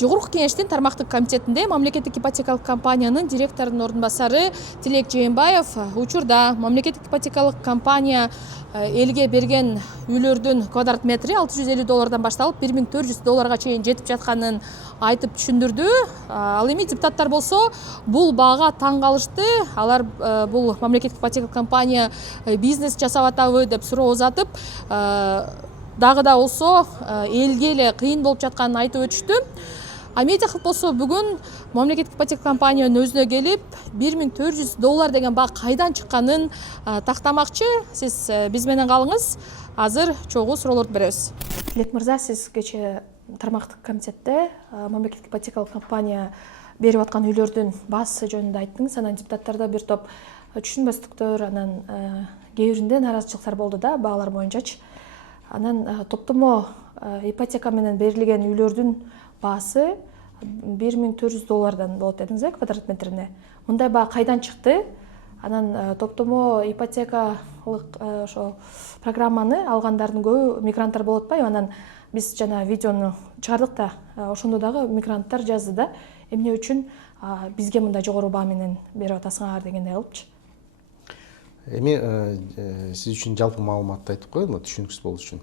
Жогорку кеңештин тармактык комитетинде мамлекеттик ипотекалык компаниянын директорунун ордун басары Тилек Жээнбаев учурда мамлекеттик ипотекалык компания элге берген үйлөрдүн квадрат метри $650 башталып $1400 чейин жетип жатканын айтып түшүндүрдү. Ал эми депутаттар болсо бул баага таң калышты. Алар бул мамлекеттик ипотекалык компания бизнес жасап атабы деп суроо узатып, дагы да болсо элге эле кыйын болуп жатканын айтып өтүштү. Медиахилп болсо бүгүн мамлекеттик ипотека компаниянын өзүнө келип $1400 деген баа кайдан чыкканын тактамакчы. Сиз биз менен калыңыз. Азыр чогуу суроолорду беребиз. Тилек мырза, сиз кечээ тармактык комитетте мамлекеттик ипотекалык компания берип аткан үйлөрдүн баасы жөнүндө айттыңыз. Анан депутаттарда бир топ түшүнбөстүктөр, анан кээ биринде нааразычылыктар болду да, баалар боюнчачы. Анан топтомо ипотека менен берилген үйлөрдүн баасы $1400 болот дедиңиз, квадрат метрине. Мындай баа кайдан чыкты? Анан топтомо ипотекалык ошо программаны алгандардын көбү мигранттар болуп атпайбы? Анан биз жана видеону чыгардык да, ошондо дагы мигранттар жазды да, эмне үчүн бизге мындай жогору баа менен берип атасыңар дегендей кылыпчы. Эми сиз үчүн жалпы маалыматты айтып коеюн, түшүнүксүз болуш үчүн.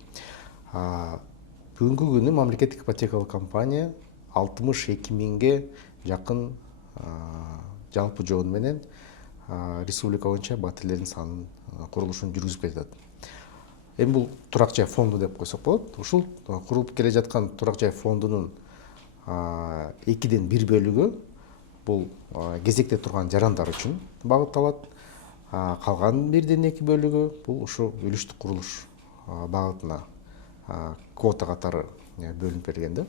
Бүгүнкү күнү мамлекеттик ипотекалык компания 62 миңге жакын жалпы жоон менен республика боюнча батирлердин санын курулушун жүргүзүп келатат. Эми бул турак жай фонду деп койсок болот. Ушул курулуп келе жаткан турак жай фондунун 2ден 1 бөлүгү бул кезекте турган жарандар үчүн багытталат. Калган 1ден 2 бөлүгү бул ушу үлүштүк курулуш багытына квота катары бөлүнүп берилген да.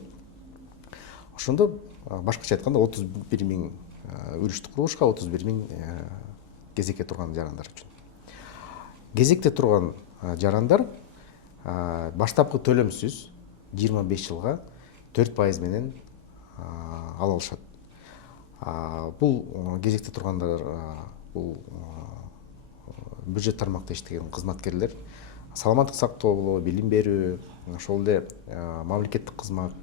Ошондо башкача айтканда 31 миң үлүштүк курулушка, 31 миң кезекте турган жарандар үчүн. Кезекте турган жарандар баштапкы төлөмсүз 25 жылга 4% менен ала алышат. Бул кезекте тургандар бул бюджет тармакта иштеген кызматкерлер, саламаттык сактоо, билим берүү, ошол эле мамлекеттик кызмат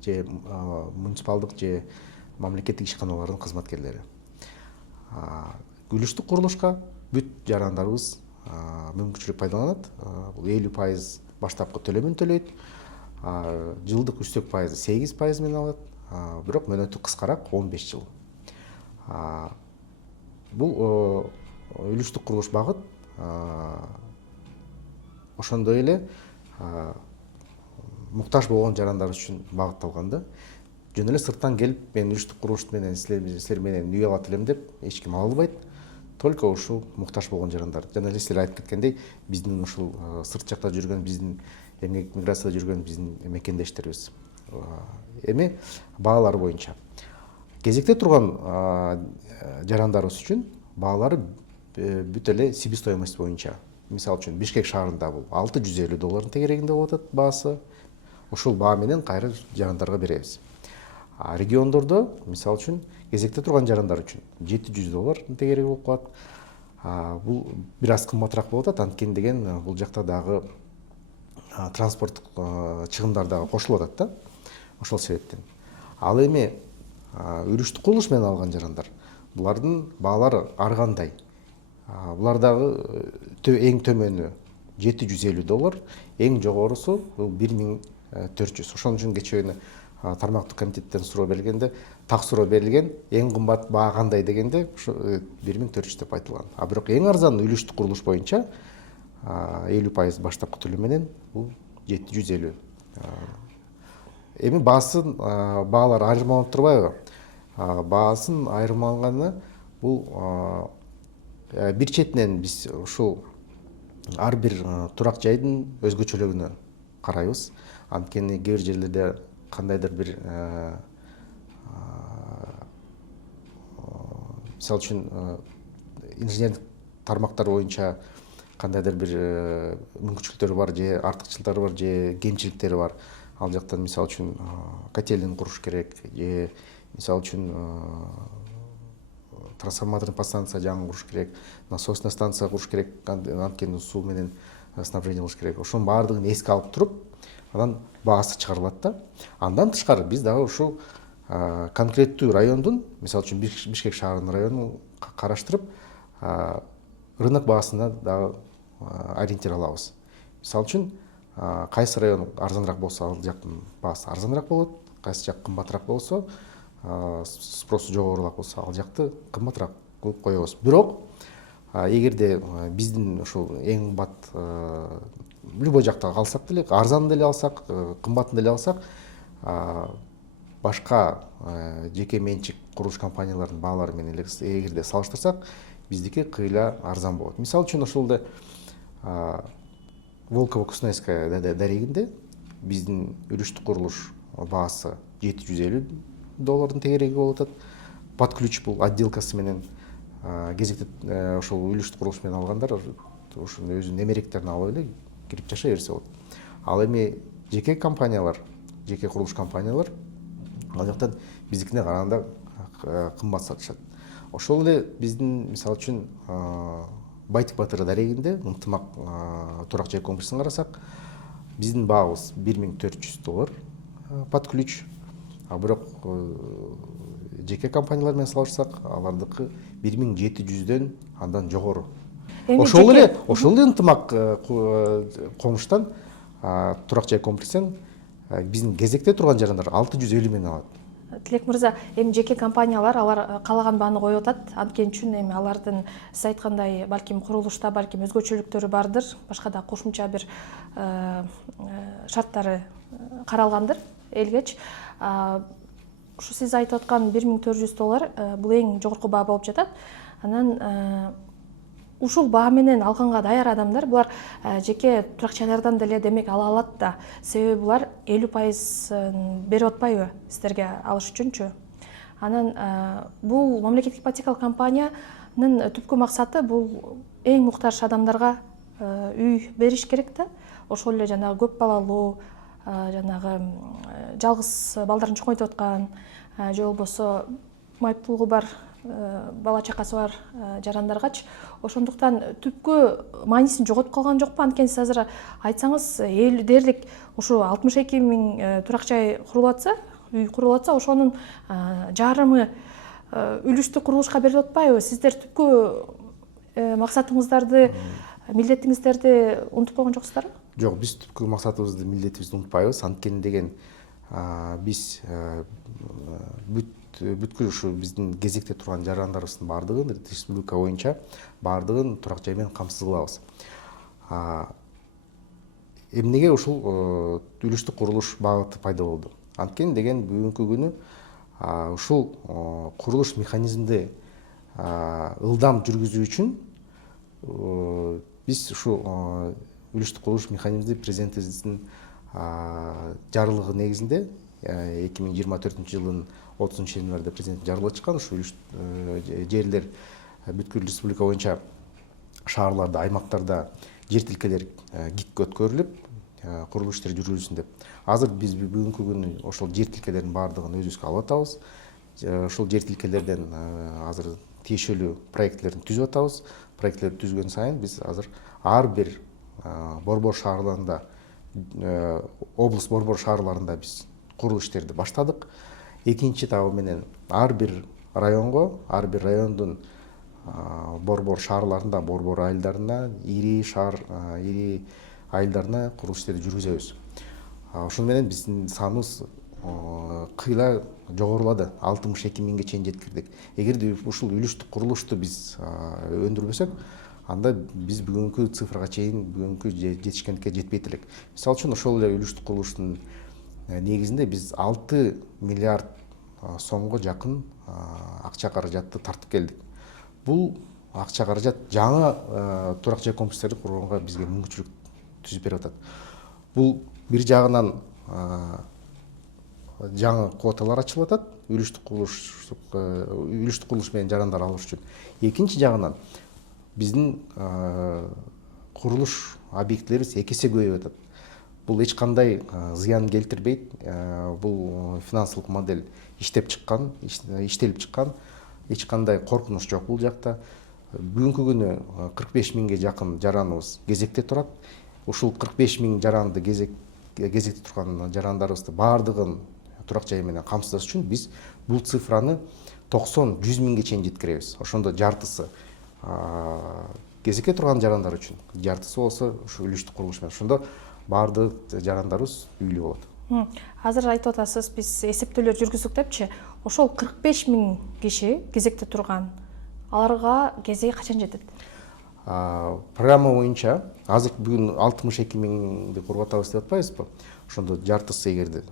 же муниципалдык же мамлекеттик ишканалардын кызматкерлери. Үлүштүк курулушка бүт жарандарыбыз мүмкүнчүлүк пайдаланат. Бул 50% баштапкы төлөмүн төлөйт. Жылдык үстөк пайызы 8% менен алат. Бирок мөөнөтү кыскараак 15 жыл. Бул үлүштүк курулуш багыт ошондой эле муктаж болгон жарандар үчүн багытталган да. Жөн эле сырттан келип, мен үлүштүк курулуш менен силер менен үй алат элем деп эч ким ала албайт. Только ушул муктаж болгон жарандар. Жана эле силер айтып кеткендей, биздин ушул сырт жакта жүргөн, биздин эмгек миграцияда жүргөн биздин мекендештерибиз. Эми баалар боюнча кезекте турган жарандарыбыз үчүн баалары бүт эле себестоимость боюнча. Мисалы үчүн Бишкек шаарында бул $650 тегерегинде болуп атат баасы. Ушул баа менен кайра жарандарга беребиз. Региондордо мисалы үчүн кезекте турган жарандар үчүн $700 тегереги болуп калат. Бул бир аз кымбатыраак болуп атат, анткени деген бул жакта дагы транспорттук чыгымдар дагы кошулуп атат да. Ошол себептен. Ал эми үлүштүк курулуш менен алган жарандар, булардын баалары ар кандай. Булар дагы эң төмөнү $750, эң жогорусу $1400. Ошон үчүн кечээ тармактык комитеттен суроо берилгенде, так суроо берилген, эң кымбат баа кандай дегенде ушу 1400 деп айтылган. Бирок эң арзан үлүштүк курулуш боюнча 50% баштапкы төлөм менен бул 750. Эми баалар айырмаланып турбайбы? Баасын айырмаланганы бул бир четинен биз ушул ар бир турак жайдын өзгөчөлүгүнө карайбыз. Анткени кээ бир жерлерде кандайдыр бир мисалы үчүн инженердик тармактар боюнча кандайдыр бир мүмкүнчүлүктөрү бар, же артыкчылыктары бар, же кемчиликтери бар. Ал жактан мисалы үчүн котелин куруш керек, же мисалы үчүн трансформаторный подстанция жаңы куруш керек, насосный станция куруш керек, анткени суу менен снабжение кылыш керек. Ошонун баардыгын эске алып туруп, анан баасы чыгарылат да. Андан тышкары биз дагы ушул конкреттүү райондун, мисалы үчүн Бишкек шаарынын районун караштырып, рынок баасына дагы ориентир алабыз. Мисалы үчүн кайсы район арзаныраак болсо, ал жактын баасы арзаныраак болот, кайсы жак кымбатыраак болсо, спросу жогорураак болсо, ал жакты кымбатыраак кылып коебуз. Бирок эгерде биздин ушул эң кымбат любой жакта алсак деле, арзанын деле алсак, кымбатын деле алсак, башка жеке менчик курулуш компанияларынын баалары менен эгерде салыштырсак, биздики кыйла арзан болот. Мисалы үчүн ошолде Волково-Куснайская дарегинде биздин үлүштүк курулуш баасы $750 тегереги болуп атат. Под ключ бул отделкасы менен кезекте ошол үлүштүк курулуш менен алгандар ошол өзүнүн эмеректерин алып эле кирип жашай берсе болот. Ал эми жеке компаниялар, жеке курулуш компаниялар ал жактан биздикине караганда кымбат сатышат. Ошол эле биздин мисалы үчүн Байтик Батыр дарегинде ынтымак турак жай комплексин карасак, биздин баабыз $1400 под ключ. А бирок жеке компаниялар менен салыштырсак, алардыкы 1700дөн андан жогору. Ошол эле ынтымак комуштан турак жай комплексин биздин кезекте турган жарандар 650 менен алат. Тилек мырза, эми жеке компаниялар алар каалаган бааны коюп атат. Анткени үчүн эми алардын сиз айткандай балким курулушта балким өзгөчөлүктөрү бардыр, башка да кошумча бир шарттары каралгандыр элгеч. Ушу сиз айтып аткан $1400 бул эң жогорку баа болуп жатат. Анан ушул баа менен алганга даяр адамдар булар жеке туракчайлардан деле демек ала алат да. Себеби булар 50% берип атпайбы сиздерге алыш үчүнчү? Анан бул мамлекеттик ипотекалык компаниянын түпкү максаты бул эң муктаж адамдарга үй бериш керек да. Ошол эле жанагы көп балалуу, жанагы жалгыз балдарын чоңойтуп аткан, же болбосо майыптуулугу бар, бала чакасы бар жарандаргачы. Ошондуктан түпкү маанисин жоготуп калган жокпу? Анткени сиз азыр айтсаңыз, дээрлик ушу 62 000 турак жай курулатса, үй курулатса, ошонун жарымы үлүштүк курулушка берилип атпайбы? Сиздер түпкү максатыңыздарды, милдетиңиздерди унутуп койгон жоксуздарбы? Жок, биз түпкү максатыбызды, милдетибизди унутпайбыз. Анткени деген биз бүткүл ушу биздин кезекте турган жарандарыбыздын баардыгын республика боюнча баардыгын турак жай менен камсыз кылабыз. Эмнеге ушул үлүштүк курулуш багыты пайда болду? Анткени деген бүгүнкү күнү ушул курулуш механизмди ылдам жүргүзүү үчүн биз ушу үлүштүк курулуш механизмди президентибиздин жарлыгы негизинде 2024-жылдын 30-январда президент жарлыгы чыккан. Ушу жерлер бүткүл республика боюнча шаарларда, аймактарда жер тилкелер гидке өткөрүлүп, курулуш иштери жүргүзүлсүн деп. Азыр биз бүгүнкү күнү ошол жер тилкелердин баардыгын өзүбүзгө алып атабыз. Ошол жер тилкелерден азыр тиешелүү проектлерин түзүп атабыз. Проектлерди түзгөн сайын биз азыр ар бир борбор шаарларында, облус борбор шаарларында биз курулуш иштерди баштадык. Экинчи табы менен ар бир районго, ар бир райондун борбор шаарларында, борбор айылдарына, ири шаар, ири айылдарына курулуш иштерди жүргүзөбүз. Ошол менен биздин саныбыз кыйла жогорулады, 62 000ге чейин жеткирдик. Эгерде ушул үлүштүк курулушту биз өндүрбөсөк, анда биз бүгүнкү цифрага чейин, бүгүнкү жетишкендикке жетпейт элек. Мисалы үчүн ошол эле үлүштүк курулуштун негизинде биз 6 миллиард сомго жакын акча каражатты тартып келдик. Бул акча каражат жаңы турак жай комплекстерди курганга бизге мүмкүнчүлүк түзүп берип атат. Бул бир жагынан жаңы квоталар ачылып атат, үлүштүк курулуш менен жарандар алыш үчүн. Экинчи жагынан биздин курулуш объектилерибиз 2 эсе көбөйүп атат. Бул эч кандай зыян келтирбейт. Бул финансылык модель иштелип чыккан. Эч кандай коркунуч жок бул жакта. Бүгүнкү күнү 45 000ге жакын жараныбыз кезекте турат. Ушул 45 000 жаранды кезекте турган жарандарыбызды баардыгын турак жай менен камсыздаш үчүн биз бул цифраны 90-100 миңге чейин жеткиребиз. Ошондо жартысы кезекте турган жарандар үчүн, жартысы болсо ушу үлүштүк курулуш менен. Ошондо баардык жарандарыбыз үйлүү болот. Азыр айтып атасыз, биз эсептөөлөр жүргүздүк депчи, ошол 45 миң киши кезекте турган, аларга кезеги качан жетет? Программа боюнча азыр бүгүн 62 миңди куруп атабыз деп атпайбызбы? Ошондо жартысы эгерде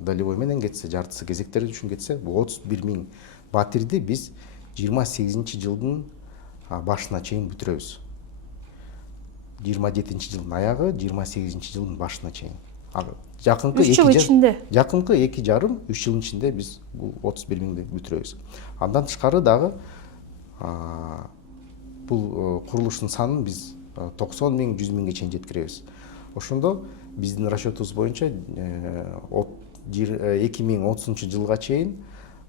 долевой менен кетсе, жартысы кезектер үчүн кетсе, бул 31 миң батирди биз 28-жылдын башына чейин бүтүрөбүз. 27-жылдын аягы, 28-жылдын башына чейин. Жакынкы 3 жыл ичинде. Жакынкы 2,5-3 жыл ичинде биз бул 31 миңди бүтүрөбүз. Андан тышкары дагы бул курулуштун санын биз 90 миң, 100 миңге чейин жеткиребиз. Ошондо биздин расчетубуз боюнча 2030 жылга чейин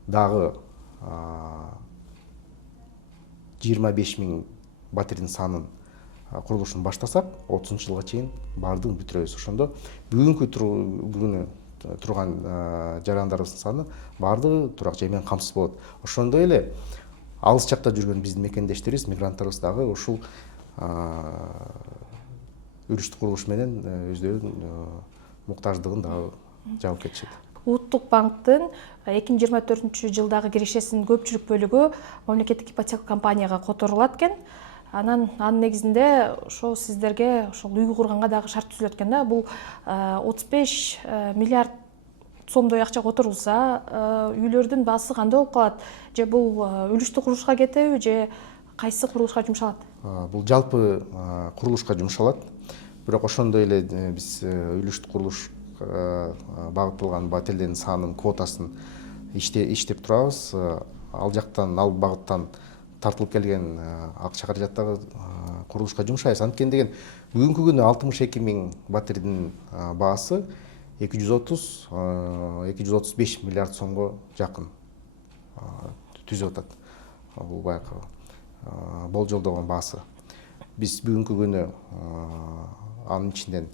дагы 25 миң батирдин санын курулушун баштасак, 30-жылга чейин баардыгын бүтүрөбүз. Ошондо бүгүнкү турган жарандарыбыздын саны баардыгы турак жай менен камсыз болот. Ошондой эле алыс жакта жүргөн биздин мекендештерибиз, мигранттарыбыз дагы ушул үлүштүк курулуш менен өздөрүнүн муктаждыгын дагы жаап кетишет. Улуттук банктын 2024-жылдагы кирешесинин көпчүлүк бөлүгү мамлекеттик ипотека компанияга которулат экен. Анын негизинде ошол сиздерге ошол үй курганга дагы шарт түзүлөт экен да. Бул 35 миллиард сомдой акча которулса, үйлөрдүн баасы кандай болуп калат? Же бул үлүштүк курулушка кетеби, же кайсы курулушка жумшалат? Бул жалпы курулушка жумшалат. Бирок ошондой эле биз үлүштүк курулушка багытталган батирлердин санын, квотасын иштеп турабыз. Ал жактан, ал багыттан тартылып келген акча каражаттагы курулушка жумшайбыз. Анткени деген бүгүнкү күнү 62 миң батирдин баасы 230-235 миллиард сомго жакын түзүп атат. Бул баягы болжолдогон баасы. Биз бүгүнкү күнү анын ичинен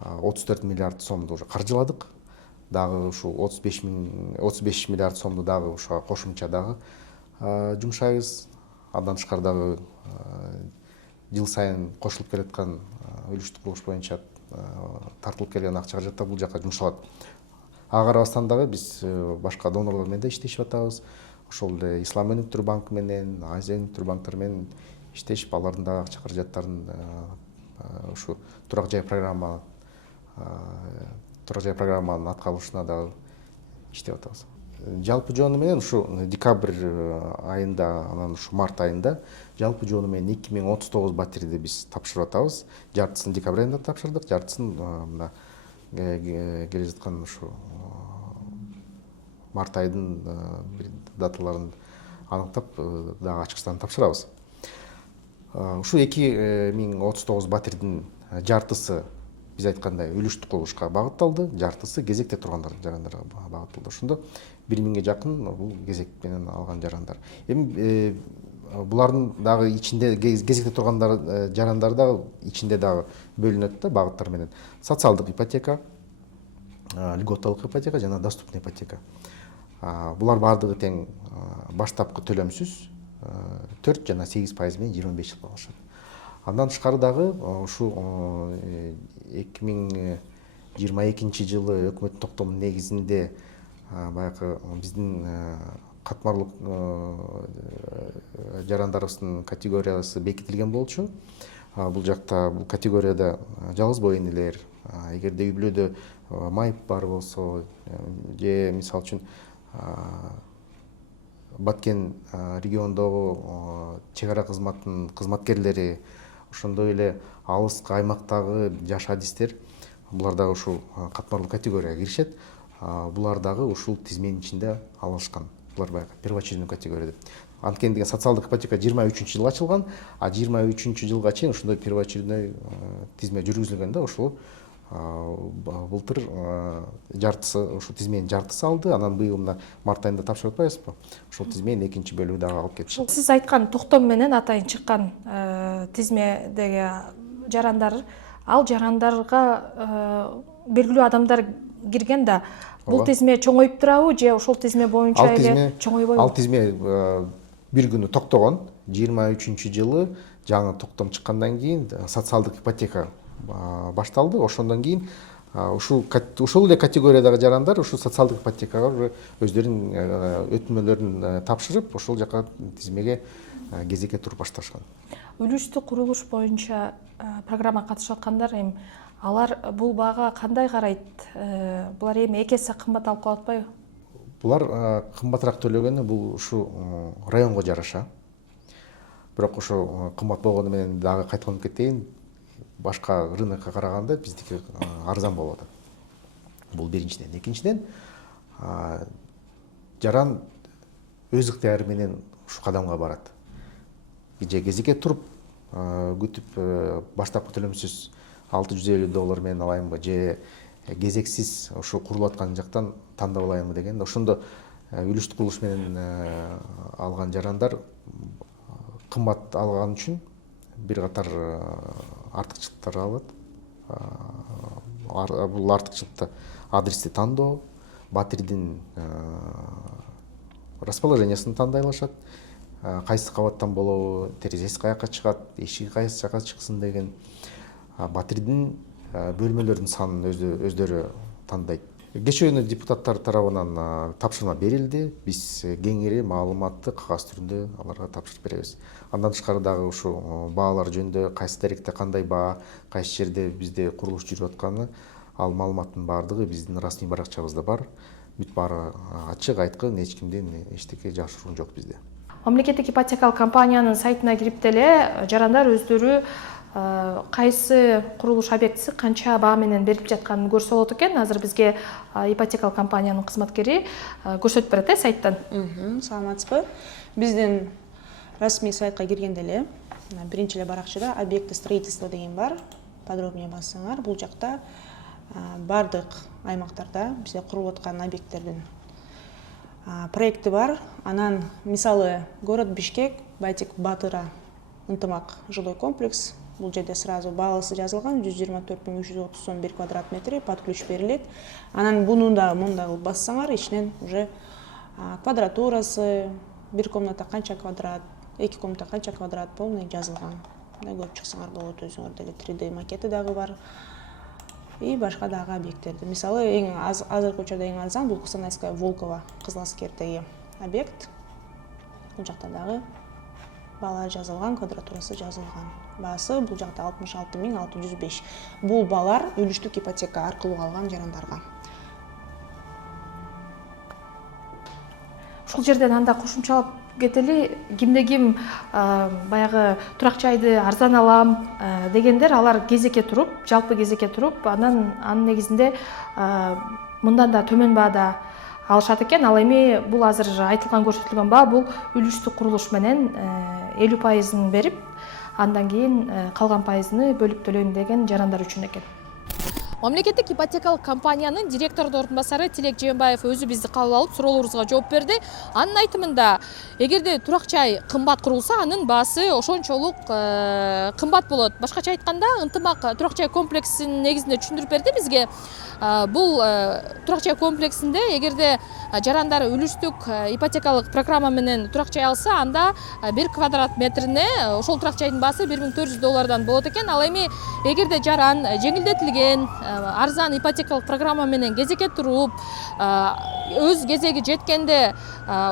34 миллиард сомду уже каржыладык. Дагы ушул 35 миллиард сомду дагы ошого кошумча дагы жумшайбыз. Андан тышкары дагы жыл сайын кошулуп келаткан үлүштүк курулуш боюнча тартылып келген акча каражаттар бул жака жумшалат. Ага карабастан дагы биз башка донорлор менен да иштешип атабыз. Ошол эле Ислам өнүктүрүү банкы менен, Азия өнүктүрүү банктары менен иштешип, алардын дагы акча каражаттарын ушу турак жай программанын аткарылышына дагы иштеп атабыз. Жалпы жonu менен ушу декабрь айында, анан ушу март айында жалпы жonu менен 2039 батирди биз тапшырып атабыз. Жартысын декабрь айында тапшырдык, жартысын мына келе жаткан ушу март айдын бир даталарын аныктап дагы ачкычтан тапшырабыз. Ушу 2039 батирдин жартысы биз айткандай үлүштүк курулушка багытталды, жартысы кезекте тургандар жарандарга багытталды. Ошондо 1 миңге жакын бул кезек менен алган жарандар. Эми булардын дагы ичинде кезекте тургандар жарандар дагы ичинде дагы бөлүнөт да багыттар менен. Социалдык ипотека, льготалык ипотека жана доступный ипотека. Булар баардыгы тең баштапкы төлөмсүз 4 жана 8% менен 25 жылга алышат. Андан тышкары дагы ушу 2022 жылы өкмөттүн токтомунун негизинде баягы биздин катмарлык жарандарыбыздын категориясы бекитилген болчу. Бул жакта бул категорияда жалгыз боо энелер, эгерде үй бүлөдө майып бар болсо, же мисалы үчүн Баткен региондогу чек ара кызматынын кызматкерлери, ошондой эле алыскы аймактагы жаш адистер, булар дагы ушул катмарлуу категорияга киришет. Булар дагы ушул тизменин ичинде алышкан. Булар баягы первоочередной категория. Анткени деген социалдык ипотека 23-жылы ачылган, а 23-жылга чейин ошондой первоочередной тизме жүргүзүлгөн да. Ошол былтыр жартысы, ушул тизменин жартысы алды. Анан быйыл мына март айында тапшырып атпайбызбы? Ошол тизменин экинчи бөлүгү дагы алып кетишет. Сиз айткан токтом менен атайын чыккан тизмедеги жарандар, ал жарандарга белгилүү адамдар кирген да. Бул Ооба. тизме чоңоюп турабы же ошол тизме боюнча эле чоңойбойбу? Ал тизме бир күнү токтогон. 23-жылы жаңы токтом чыккандан кийин социалдык ипотека башталды. Ошондон кийин ушул эле категориядагы жарандар ушу социалдык ипотекага уже өздөрүнүн өтмөлөрүн тапшырып, ошол жака тизмеге кезекке туруп башташкан. Үлүштүк курулуш боюнча программа катышып аткандар алар бул баага кандай карайт? Булар эми эки эсе кымбат алып калып атпайбы? Булар кымбатыраак төлөгөнү бул ушу районго жараша. Бирок ошо кымбат болгону менен дагы кайтканып кетейин, башка рынокко караганда биздики арзан болуп атат. Бул биринчиден. Экинчиден, жаран өз ыктыяры менен ушу кадамга барат. Же кезекке туруп күтүп баштапкы төлөмсүз $650 менен алайынбы, же кезексиз ушу курулуп аткан жактан тандап алайынбы деген. Ошондо үлүштүк курулуш менен алган жарандар кымбат алган үчүн бир катар артыкчылыктар алат. Бул артыкчылыкта адрести тандоо, батирдин расположениясын тандай алышат, кайсы кабаттан болобу, терезеси каяка чыгат, эшиги кайсы жака чыксын деген. Батирдин бөлмөлөрдүн санын өздөрү тандайт. Кечээ күнү депутаттар тарабынан тапшырма берилди. Биз кеңири маалыматты кагаз түрүндө аларга тапшырып беребиз. Андан тышкары дагы ушу баалар жөнүндө кайсы даректе кандай баа, кайсы жерде бизде курулуш жүрүп атканы, ал маалыматтын баардыгы биздин расмий баракчабызда бар. Бүт баары ачык, айткын, эч кимден эчтеке жашыруун жок bizde. Мамлекеттик ипотекалык компаниянын сайтына кирип деле жарандар өздөрү кайсы курулуш объектиси канча баа менен берилип жатканын көрсө болот экен. Азыр бизге ипотекалык компаниянын кызматкери көрсөтүп берет сайттан. Саламатсызбы? Биздин расмий сайтка киргенде эле биринчи эле баракчада объекты строительства деген бар. Подробнее бассаңар, бул жакта бардык аймактарда бизде курулуп аткан объекттердин проекти бар. Анан мисалы город Бишкек, Байтик Батыра ынтымак жилой комплекс. Бул жерде сразу баасы жазылган 124.331 квадрат метри под ключ берилет. Анан буну да мындай кылып бассаңар, ичинен уже квадратурасы, бир комната канча квадрат, эки комната канча квадрат полный жазылган. Мындай көрүп чыксаңар болот, өзүңөр деле 3D макети дагы бар. И башка дагы объекттерди. Мисалы, эң азыркы учурда эң арзан бул Кустанайская Волкова Кызыл Аскердеги объект. Бул жакта дагы баалар жазылган, квадратурасы жазылган. Баасы бул жакта 66.605. Бул баалар үлүштүк ипотека аркылуу алган жарандарга. Ушул жерден анда кошумчалап кетели, кимде ким баягы турак жайды арзан алам дегендер, алар кезекке туруп, жалпы кезекке туруп, анан анын негизинде мындан да төмөн баада алышат экен. Ал эми бул азыр айтылган көрсөтүлгөн баа бул үлүштүк курулуш менен 50% берип, андан кийин калган пайызын бөлүп төлөйм деген жарандар үчүн экен. Мамлекеттик ипотекалык компаниянын директордун ордун басары Тилек Жээнбаев өзү бизди кабыл алып суроолорубузга жооп берди. Анын айтымында, эгерде турак жай кымбат курулса, анын баасы ошончолук кымбат болот. Башкача айтканда, ынтымак турак жай комплексинин негизинде түшүндүрүп берди бизге. Бул турак жай комплексинде эгерде жарандар үлүштүк ипотекалык программа менен турак жай алса, анда 1 квадрат метрине ошол турак жайдын баасы $1400 болот экен. Ал эми эгерде жаран жеңилдетилген арзан ипотекалык программа менен кезекке туруп, өз кезеги жеткенде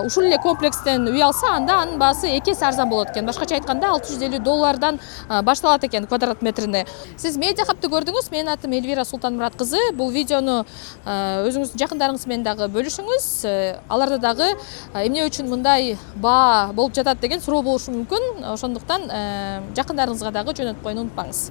ушул эле комплекстен үй алса, анда анын баасы 2 эсе арзан болот экен. Башкача айтканда $650 башталат экен квадрат метрине. Сиз медиа хабты көрдүңүз. Менин атым Эльвира Султанмурат кызы. Бул видеону өзүңүздүн жакындарыңыз менен дагы бөлүшүңүз. Аларда дагы эмне үчүн мындай баа болуп жатат деген суроо болушу мүмкүн. Ошондуктан жакындарыңызга дагы жөнөтүп коюуну унутпаңыз.